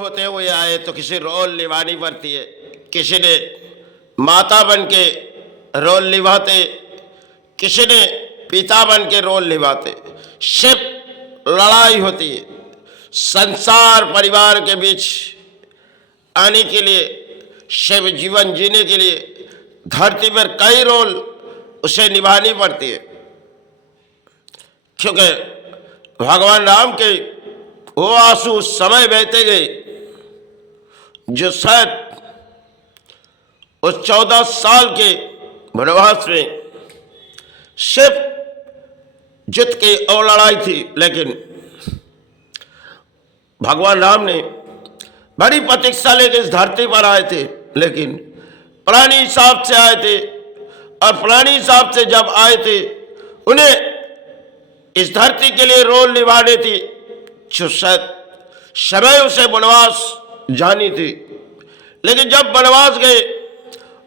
होते हुए आए तो किसी रोल निभानी पड़ती है। किसी ने माता बन के रोल निभाते, किसी ने पिता बन के रोल निभाते। सिर्फ लड़ाई होती है। संसार परिवार के बीच आने के लिए, शिव जीवन जीने के लिए धरती पर कई रोल उसे निभानी पड़ती है, क्योंकि भगवान राम के वो आंसू समय बहते गए जो शायद उस 14 साल के वनवास में सिर्फ युद्ध की और लड़ाई थी, लेकिन भगवान राम ने बड़ी प्रतीक्षा लेकर इस धरती पर आए थे, लेकिन प्राणी हिसाब से आए थे। और प्राणी हिसाब से जब आए थे, उन्हें इस धरती के लिए रोल निभाने थी जो शायद समय उसे वनवास जानी थी। लेकिन जब वनवास गए,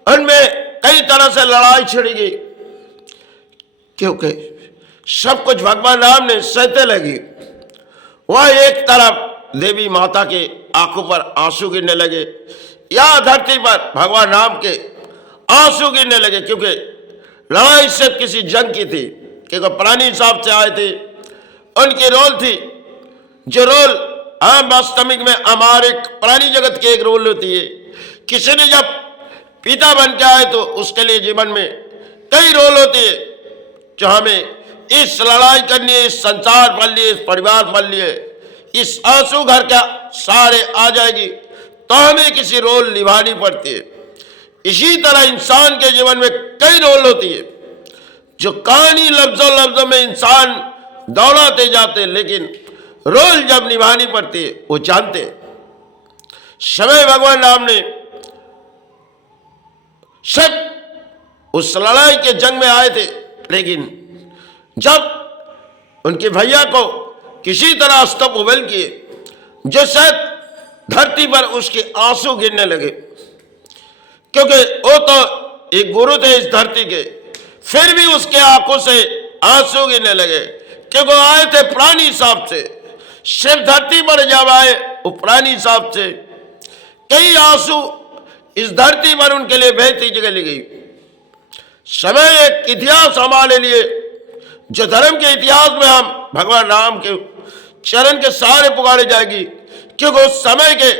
उनमें कई तरह से लड़ाई छिड़ी गई, क्योंकि सब कुछ भगवान राम ने सहते लगी। वह एक तरफ देवी माता के आंखों पर आंसू गिरने लगे, या धरती पर भगवान राम के आंसू गिरने लगे, क्योंकि लड़ाई सिर्फ किसी जंग की थी। क्योंकि प्राणी हिसाब से आए थे, उनकी रोल थी जो रोल वास्तविक में हमारे प्राणी जगत की एक रोल होती है। किसी ने जब पिता बन के आए तो उसके लिए जीवन में कई रोल होते हैं जो हमें इस लड़ाई करनी है, इस संसार पाल लिए, इस परिवार पाल लिए, इस आंसू घर का सारे आ जाएगी तो हमें किसी रोल निभानी पड़ती है। इसी तरह इंसान के जीवन में कई रोल होती है जो कहानी लफ्जों में इंसान दौड़ाते जाते, लेकिन रोल जब निभानी पड़ती है वो जानते। समय भगवान राम ने सब उस लड़ाई के जंग में आए थे, लेकिन जब उनके भैया को किसी तरह अस्तप उबल किए जो शायद धरती पर उसके आंसू गिरने लगे, क्योंकि वो तो एक गुरु थे इस धरती के, फिर भी उसके आंखों से आंसू गिरने लगे, क्योंकि आए थे प्राणी हिसाब से। सिर्फ धरती पर जब आए वो प्राणी हिसाब से कई आंसू इस धरती पर उनके लिए बहती चली गई। समय एक इतिहास हमारे लिए जो धर्म के इतिहास में हम भगवान राम के चरण के सहारे पुकारे जाएगी, क्योंकि उस समय के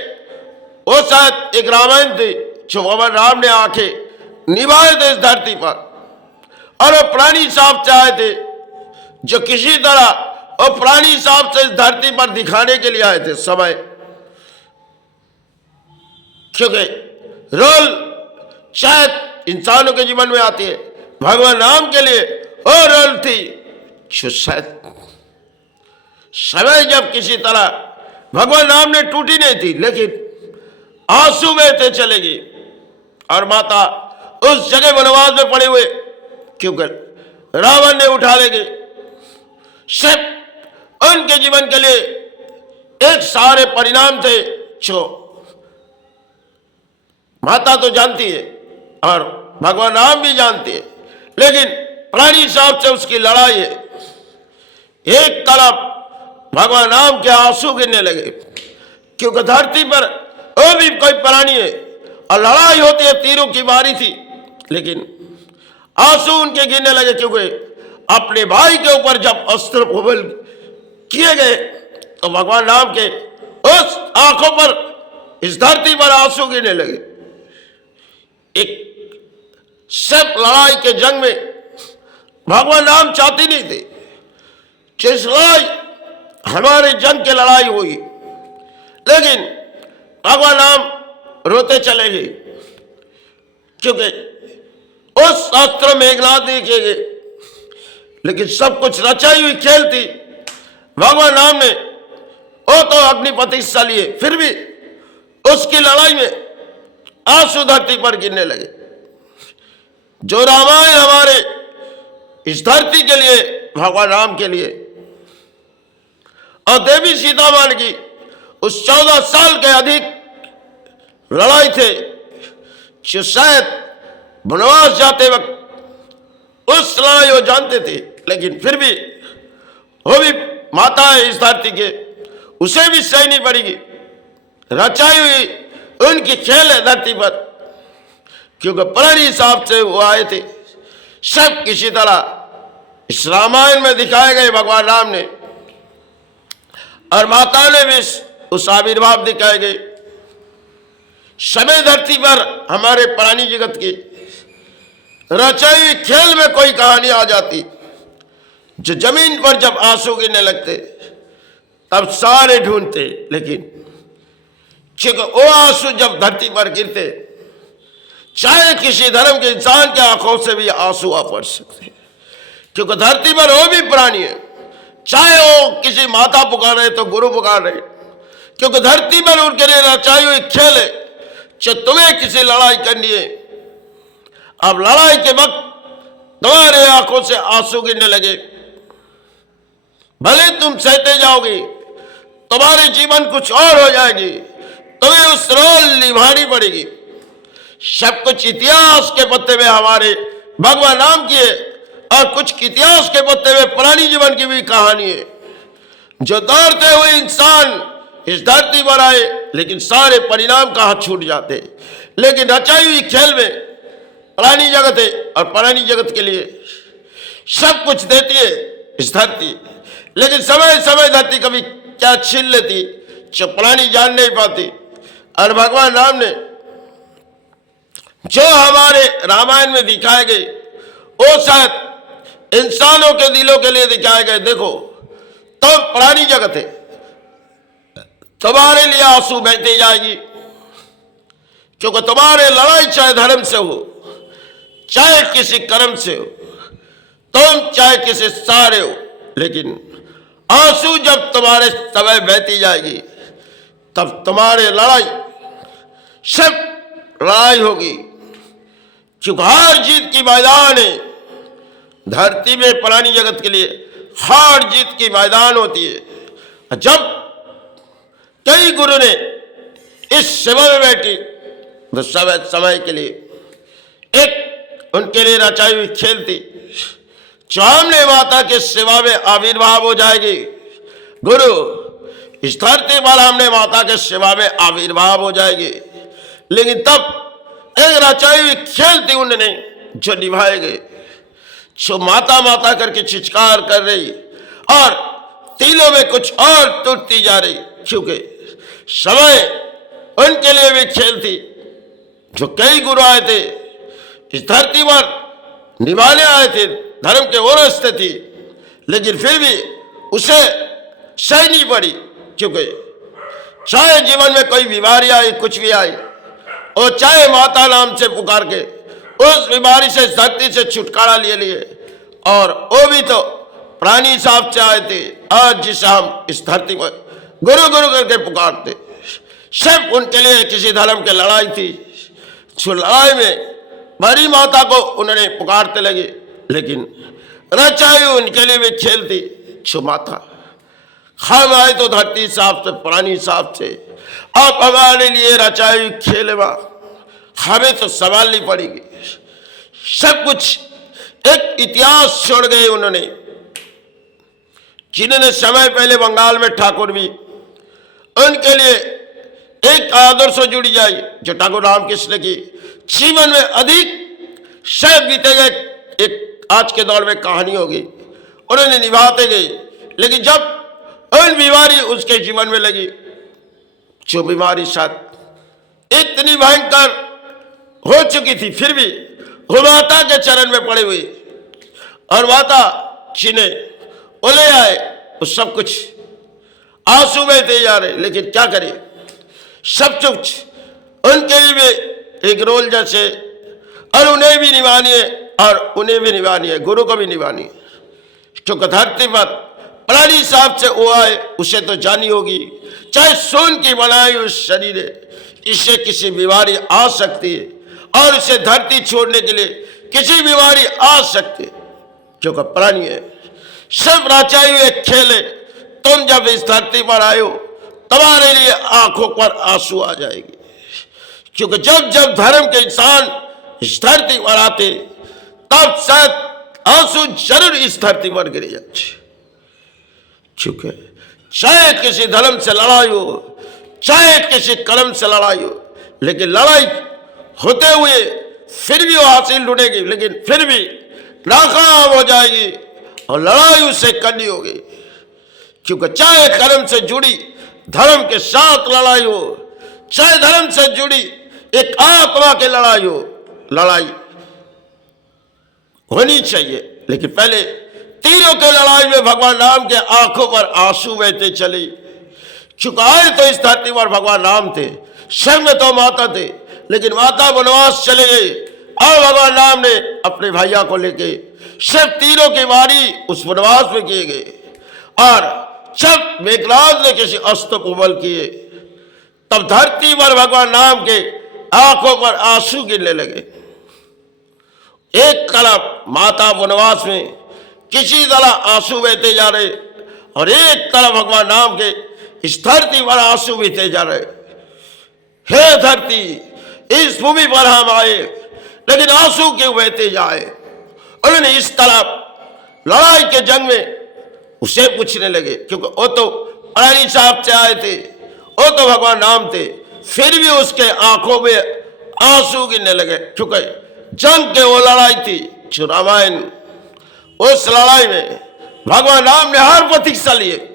वो शायद एक रामायण थी जो भगवान राम ने आंखें निभाए थे इस धरती पर, और वो प्राणी हिसाब से आए थे जो किसी तरह और प्राणी हिसाब से इस धरती पर दिखाने के लिए आए थे समय। क्योंकि रोल शायद इंसानों के जीवन में आती है, भगवान राम के लिए वो रोल थी जो शायद समय जब किसी तरह भगवान राम ने टूटी नहीं थी, लेकिन आंसू बहते चले गए और माता उस जगह वनवास में पड़े हुए, क्योंकि रावण ने उठा ले गए। सिर्फ उनके जीवन के लिए एक सारे परिणाम थे जो माता तो जानती है और भगवान राम भी जानते हैं, लेकिन प्राणी हिसाब से उसकी लड़ाई है। एक तरफ भगवान राम के आंसू गिरने लगे, क्योंकि धरती पर वो भी कोई प्राणी है और लड़ाई होती है, तीरों की बारी थी, लेकिन आंसू उनके गिरने लगे, क्योंकि अपने भाई के ऊपर जब अस्त्र प्रबल किए गए तो भगवान राम के उस आंखों पर इस धरती पर आंसू गिरने लगे। एक सब लड़ाई के जंग में भगवान राम चाहते नहीं थे जिस लड़ाई हमारे जंग की लड़ाई हुई, लेकिन भगवान राम रोते चले गए, क्योंकि उस शास्त्र में मेघनाद नहीं किए गए, लेकिन सब कुछ रचाई हुई खेल थी। भगवान राम ने वो तो अग्नि प्रतिष्ठा लिए, फिर भी उसकी लड़ाई में आंसू धरती पर गिरने लगे। जो रामायण हमारे इस धरती के लिए, भगवान राम के लिए, और देवी सीता मान की उस 14 साल के अधिक लड़ाई थे जो शायद वनवास जाते वक्त उस लड़ाई वो जानते थे, लेकिन फिर भी वो भी माता है इस धरती के, उसे भी सहनी पड़ेगी। रचाई हुई उनकी खेल है धरती पर, क्योंकि पुरानी हिसाब से वो आए थे। सब किसी तरह इस रामायण में दिखाए गए भगवान राम ने और माता ने भी उस आविर्भाव दिखाए गए। समय धरती पर हमारे पुरानी जगत की रचाई हुई खेल में कोई कहानी आ जाती, जो जमीन पर जब आंसू गिरने लगते तब सारे ढूंढते, लेकिन क्योंकि वो आंसू जब धरती पर गिरते, चाहे किसी धर्म के इंसान के आंखों से भी आंसू आ पड़ सकते, क्योंकि धरती पर वो भी प्राणी है। चाहे वो किसी माता पुकार रहे तो गुरु पुकार रहे, क्योंकि धरती पर उनके लिए रचाई हुई खेल है। जो तुम्हें किसी लड़ाई करनी है, अब लड़ाई के वक्त तुम्हारे आंखों से आंसू गिरने लगे, भले तुम सहते जाओगे, तुम्हारे जीवन कुछ और हो जाएगी, तुम्हें उस रोल निभानी पड़ेगी। सब कुछ इतिहास के पत्ते में हमारे भगवान राम की है, और कुछ इतिहास के पत्ते में पुरानी जीवन की भी कहानी है। जो दौड़ते हुए इंसान इस धरती पर आए, लेकिन सारे परिणाम कहाँ छूट जाते। लेकिन रचाई हुई खेल में पुरानी जगत है, और पुरानी जगत के लिए सब कुछ देती है इस धरती, लेकिन समय समय धरती कभी क्या छीन लेती, जो पुरानी जान नहीं पाती। और भगवान राम ने जो हमारे रामायण में दिखाए गए, वो शायद इंसानों के दिलों के लिए दिखाए गए। देखो, तो पुरानी जगत है, तुम्हारे लिए आंसू बहती जाएगी, क्योंकि तुम्हारे लड़ाई चाहे धर्म से हो, चाहे किसी कर्म से हो, तुम चाहे किसी सारे हो, लेकिन आंसू जब तुम्हारे समय बहती जाएगी, तब तुम्हारे लड़ाई सब लड़ाई होगी। क्योंकि हार जीत की मैदान है धरती में, पुरानी जगत के लिए हार जीत की मैदान होती है। जब कई गुरु ने इस सेवा में बैठी, तो समय के लिए एक उनके लिए रचाई हुई खेल थी, जो हमने माता के सेवा में आविर्भाव हो जाएगी। गुरु इस धरती पर हमने माता के सेवा में आविर्भाव हो जाएगी, लेकिन तब एक रचाई हुई खेल थी उन्होंने जो निभाए गए, जो माता माता करके चिৎकार कर रही, और तिलों में कुछ और टूटती जा रही, क्योंकि समय उनके लिए भी खेल थी। जो कई गुरु आए थे इस धरती पर निभाने आए थे, धर्म के वो रास्ते थी, लेकिन फिर भी उसे सहनी पड़ी, क्योंकि चाहे जीवन में कोई बीमारी आई, कुछ भी आई, और चाहे माता नाम से पुकार के उस बीमारी से धरती से छुटकारा ले लिए, और वो भी तो प्राणी हिसाब से आए थे। आज जिसे हम इस धरती पर गुरु गुरु करके पुकारते, सब उनके लिए किसी धर्म की लड़ाई थी, जो लड़ाई में बड़ी माता को उन्होंने पुकारते लगे, लेकिन रचाई उनके लिए भी खेल थी, जो माता हम आए तो धरती हिसाब से, पुरानी हिसाब से, अब हमारे लिए रचाई खेल हमें तो संभालनी पड़ेगी। सब कुछ एक इतिहास छोड़ गए उन्होंने, जिन्होंने समय पहले बंगाल में ठाकुर भी, उनके लिए एक आदर्श जुड़ी जाए, जो ठाकुर रामकृष्ण की जीवन में अधिक शायद बीते गए एक आज के दौर में कहानी होगी, उन्होंने निभाते गए। लेकिन जब उन बीमारी उसके जीवन में लगी, जो बीमारी शायद इतनी भयंकर हो चुकी थी, फिर भी वो माता के चरण में पड़े हुए, और माता जिन्हें उले आए, वो सब कुछ आंसू बहते जा रहे, लेकिन क्या करें, सब कुछ उनके लिए भी एक रोल जैसे, और उन्हें भी निभानी है, और उन्हें भी निभानी है, गुरु को भी निभानी है, क्योंकि धरती पर प्राणी हिसाब से वो आए, उसे तो जानी होगी, चाहे सोन की बनाई हुई शरीर है, इससे किसी बीमारी आ सकती है, और इसे धरती छोड़ने के लिए किसी बीमारी आ सकती है, क्योंकि प्राणी है। सब रचाई हुए खेल है। तुम जब इस धरती पर आए हो, तुम्हारे लिए आंखों पर आंसू आ जाएगी, क्योंकि जब जब धर्म के इंसान इस धरती पर आते, तब शायद आंसू जरूर इस धरती पर गिरे जाते, क्योंकि चाहे किसी धर्म से लड़ाई हो, चाहे किसी कलम से लड़ाई हो, लेकिन लड़ाई होते हुए फिर भी वो हासिल ढूंढेगी, लेकिन फिर भी नाकाम हो जाएगी और लड़ाई उससे करनी होगी। क्योंकि चाहे कर्म से जुड़ी धर्म के साथ लड़ाई हो, चाहे धर्म से जुड़ी एक आत्मा की लड़ाई हो, लड़ाई होनी चाहिए। लेकिन पहले तीरों के लड़ाई में भगवान राम के आंखों पर आंसू बहते चले। क्योंकि आए तो इस धरती पर भगवान राम थे, संग में तो माता थे, लेकिन माता वनवास चले गए और भगवान राम ने अपने भैया को लेके सिर्फ तीरों की वारी उस वनवास में किए गए। और जब मेघनाद ने किसी अस्त्र को बल किए, तब धरती पर भगवान राम के आंखों पर आंसू गिरने लगे। एक तरफ माता वनवास में किसी तरह आंसू बहते जा रहे और एक तरफ भगवान राम के इस धरती पर आंसू बहते जा रहे। हे धरती, इस भूमि पर हम आए, लेकिन आंसू क्यों बहते जाए? उन्होंने इस तरफ लड़ाई के जंग में उसे पूछने लगे, क्योंकि वो तो परानी साहब से आए थे, वो तो भगवान राम थे, फिर भी उसके आंखों में आंसू गिरने लगे। क्योंकि जंग के वो लड़ाई थी जो रामायण, उस लड़ाई में भगवान राम ने हर प्रतीक्षा लिए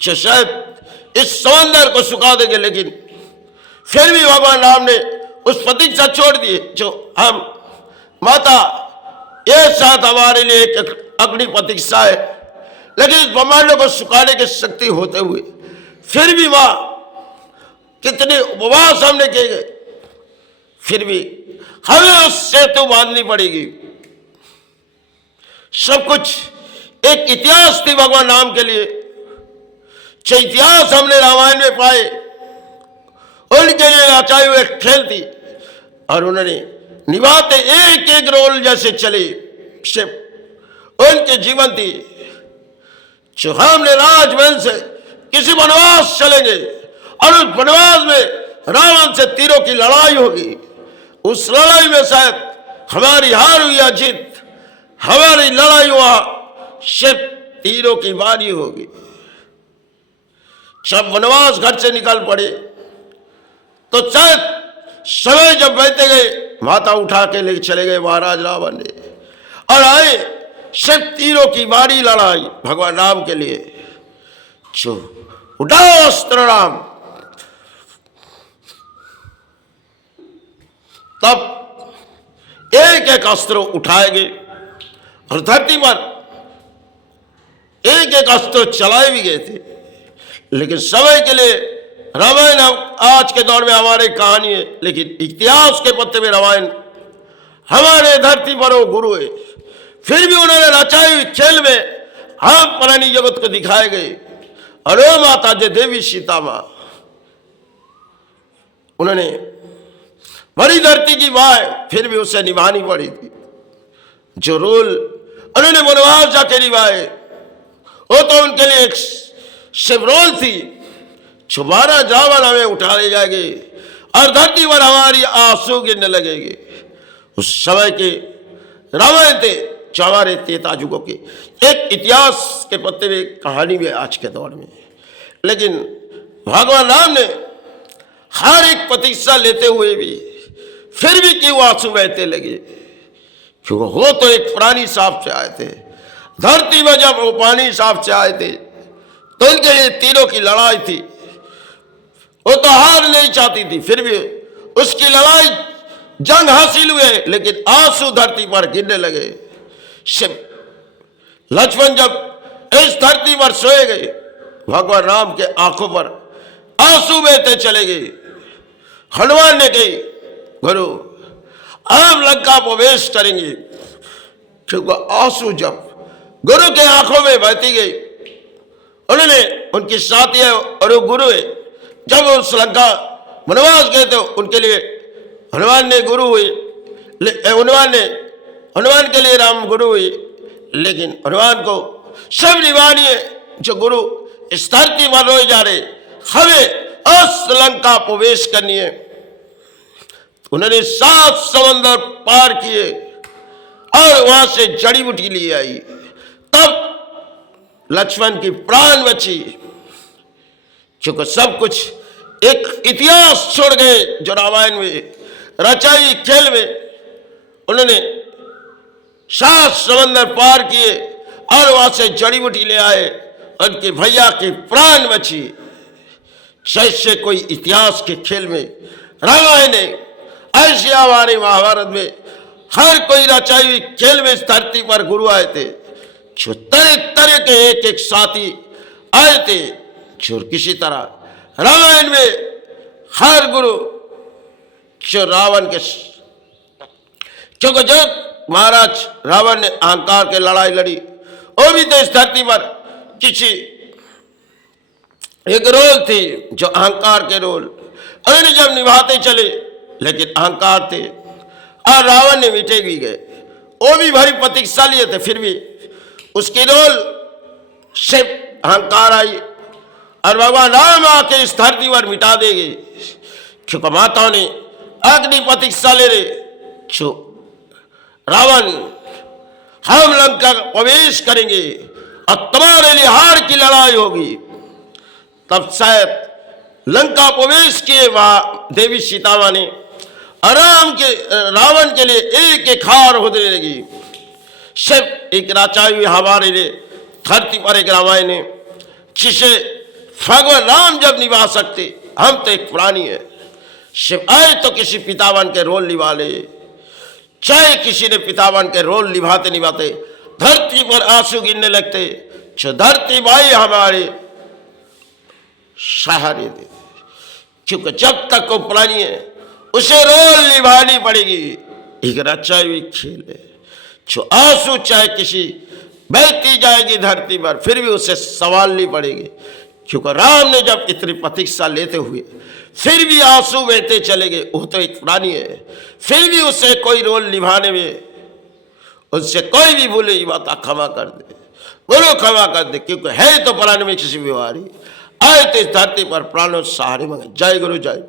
जो शायद इस समंदर को सुखा देंगे, लेकिन फिर भी भगवान राम ने उस प्रतीक्षा छोड़ दिए जो हम माता ये साथ हमारे लिए एक अग्नि प्रतीक्षा है। लेकिन इस ब्रह्मांड को सुखाने की शक्ति होते हुए फिर भी मां कितने उपवास हमने किए गए, फिर भी हमें उस सेतु बांधनी पड़ेगी। सब कुछ एक इतिहास थी भगवान राम के लिए, जो इतिहास हमने रामायण में पाए, उनके लिए रचाई हुए खेल थी और उन्होंने निभाते एक एक रोल जैसे चले। सिर्फ उनके जीवन थी जो हमने राजवंश से किसी वनवास चलेंगे और उस वनवास में रावण से तीरों की लड़ाई होगी। उस लड़ाई में शायद हमारी हार हुई या जीत, हमारी लड़ाई हुआ सिर्फ तीरों की बारी होगी। जब वनवास घर से निकल पड़े तो शायद समय जब बहते गए, माता उठा के लेके चले गए महाराज रावण ने, और आए सिर्फ तीरों की बारी लड़ाई भगवान राम के लिए। जो उठाओ अस्त्र राम, तब एक एक अस्त्र उठाए गए और धरती पर एक एक अस्त्र चलाए भी गए थे। लेकिन समय के लिए रामायण आज के दौर में हमारी कहानी है, लेकिन इतिहास के पत्ते में रामायण हमारे धरती पर वो गुरु है। फिर भी उन्होंने रचाई हुई खेल में हम पुरानी जगत को दिखाए गए। और वो माता जो देवी सीता मां, उन्होंने बड़ी धरती की मां, फिर भी उसे निभानी पड़ी थी। जो रोल उन्होंने वनवास जाके निभाए, वो तो उनके लिए एक शिव रोल थी। जो महाराज रावण हमें उठा ले जाएंगे और धरती पर हमारी आंसू गिरने लगेंगे। उस समय के रामायण थे जो हमारे त्रेता युगों के एक इतिहास के पत्ते में कहानी में आज के दौर में। लेकिन भगवान राम ने हर एक प्रतीक्षा लेते हुए भी फिर भी क्यों आंसू बहते लगे? क्योंकि वो तो एक पुरानी साहब से आए थे। धरती में जब वो पानी साहब से आए थे तो उनके लिए तीरों की लड़ाई थी। वो तो हार नहीं चाहती थी, फिर भी उसकी लड़ाई जंग हासिल हुए, लेकिन आंसू धरती पर गिरने लगे। शिव लक्ष्मण जब इस धरती पर सोए गए, भगवान राम के आंखों पर आंसू बहते चले गए। हनुमान ने कही, गुरु हम लंका प्रवेश करेंगे, क्योंकि आंसू जब गुरु के आंखों में बहती गई, उन्होंने उनकी साथी है और वो गुरु है, जब उस लंका वनवास गए थे उनके लिए हनुमान ने गुरु हुई, हनुमान के लिए राम गुरु हुई। लेकिन हनुमान को सब निभानी है जो गुरु इस धरती पर रोए जा रहे, हमें उस लंका प्रवेश करनी है। उन्होंने 7 समंदर पार किए और वहां से जड़ी बूटी ले आई, तब लक्ष्मण की प्राण बची। क्योंकि सब कुछ एक इतिहास छोड़ गए जो रामायण में रचाई खेल में उन्होंने सात समंदर पार किए और वहां से जड़ी बूटी ले आए, उनके भैया के प्राण बची। जैसे कोई इतिहास के खेल में रामायण है, ऐसे हमारे महाभारत में हर कोई रचाई हुई खेल में इस धरती पर गुरु आए थे, जो तरह तरह के एक एक साथी आए थे, जो किसी तरह रामायण में हर गुरु जो रावण के, क्योंकि जब महाराज रावण ने अहंकार के लड़ाई लड़ी, वो भी तो इस धरती पर किसी एक रोल थी जो अहंकार के रोल उन्होंने जब निभाते चले, लेकिन अहंकार थे और रावण ने मिटे भी गए। वो भी भारी प्रतिशाली थे, फिर भी उसके रोल से अहंकार आई और भगवान राम आके इस धरती पर मिटा देंगे, क्योंकि माताओं ने अग्नि प्रतिशाली रे जो रावण हम लंका प्रवेश करेंगे और तुम्हारे लिए हार की लड़ाई होगी। तब शायद लंका प्रवेश किए वहां देवी सीता मां ने आराम के रावण के लिए एक एक हार होने लगी। सिर्फ एक रचाई हुई हमारे लिए धरती पर एक रामायण है, जिसे भगवान राम जब निभा सकते, हम तो एक प्राणी है। शिव आए तो किसी पितावन के रोल निभा ले, चाहे किसी ने पितावन के रोल निभाते निभाते धरती पर आंसू गिरने लगते, जो धरती भाई हमारे सहारे दे, क्योंकि जब तक वो प्राणी है उसे रोल निभानी पड़ेगी। एक रचाई हुई खेल है, जो आंसू चाहे किसी बहती जाएगी धरती पर, फिर भी उसे संभालनी पड़ेगी, क्योंकि राम ने जब इतनी प्रतीक्षा लेते हुए फिर भी आंसू बहते चले गए, वो तो एक प्राणी है, फिर भी उसे कोई रोल निभाने में उससे कोई भी भूले ये बात क्षमा कर दे, बोलो क्षमा कर दे, क्योंकि है तो प्राणी में किसी बीमारी आए तो इस धरती पर प्राणों सहारे मांगे। जय गुरु जय।